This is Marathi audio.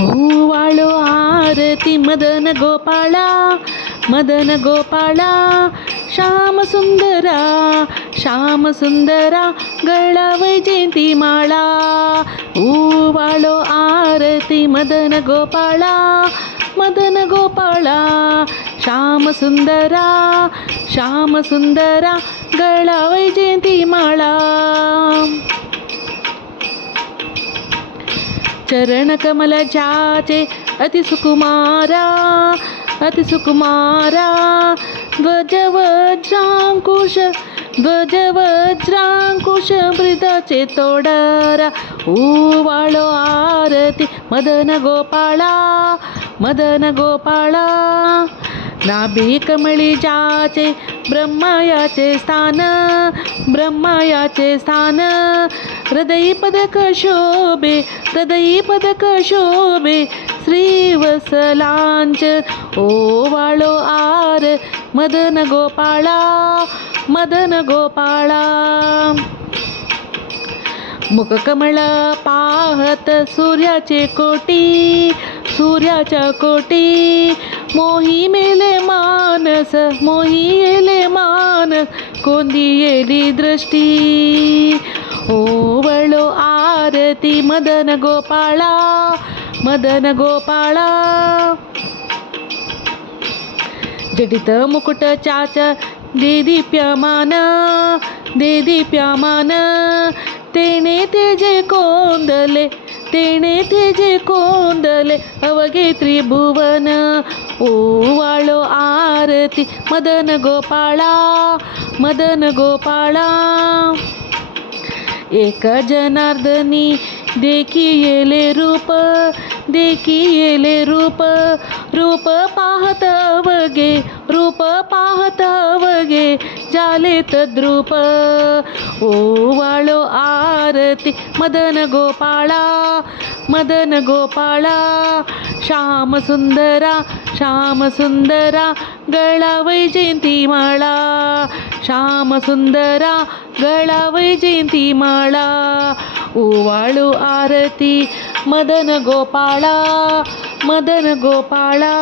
ओवाळो आरती मदन गोपाळा, मदन गोपाळा, श्याम सुंदरा, श्याम सुंदरा, गळा वैजयंती माळा. ओवाळो आरती मदन गोपाळा, मदन गोपाळा, श्याम सुंदरा, श्याम सुंदरा, गळा वैजयंती माळा. चरण कमल जाचे अति सुकुमारा, अति सुकुमारा, ध्वज वज्रांकुश, ध्वज वज्रांकुश, मृदाचे तोडरा. ओवाळो आरती मदन गोपाळा, मदन गोपाळा, नाभी कमळी जाचे ब्रह्मायाचे स्थान, ब्रह्मायाचे स्थान, हृदयी पदक शोभे, हृदयी पदक शोभे, श्रीवत्सलांच. ओवाळो आर मदन गोपाळा, मदन गोपाळा. मुखकमळ पाहत सूर्याचे कोटी, सूर्याच्या कोटी, मोही मेले मानस, मोही येले मानस, कोंदी येली दृष्टी. ओवाळो आरती मदन गोपाळा, मदन गोपाळा. जडित मुकुट चाच दे दीप्यमान, दे दीप्यमान, तेने तेजे कोंदले, तेने तेजे कोंदले, अवघे त्रिभुवन. ओवाळो आरती मदन गोपाळा, मदन गोपाळा. एक जनार्दनी देखी येले रूप, देखी येले रूप, रूप पाहत अवघे, रूप पाहत अवघे, जाले तद्रूप. ओवाळो आरती मदन गोपाळा, मदन गोपाळा, श्याम सुंदरा, श्याम सुंदरा, गळा वैजयंती माळा. श्याम सुंदरा, गळा वैजयंती माळा. ओवाळो आरती मदन गोपाळा, मदन गोपाळा.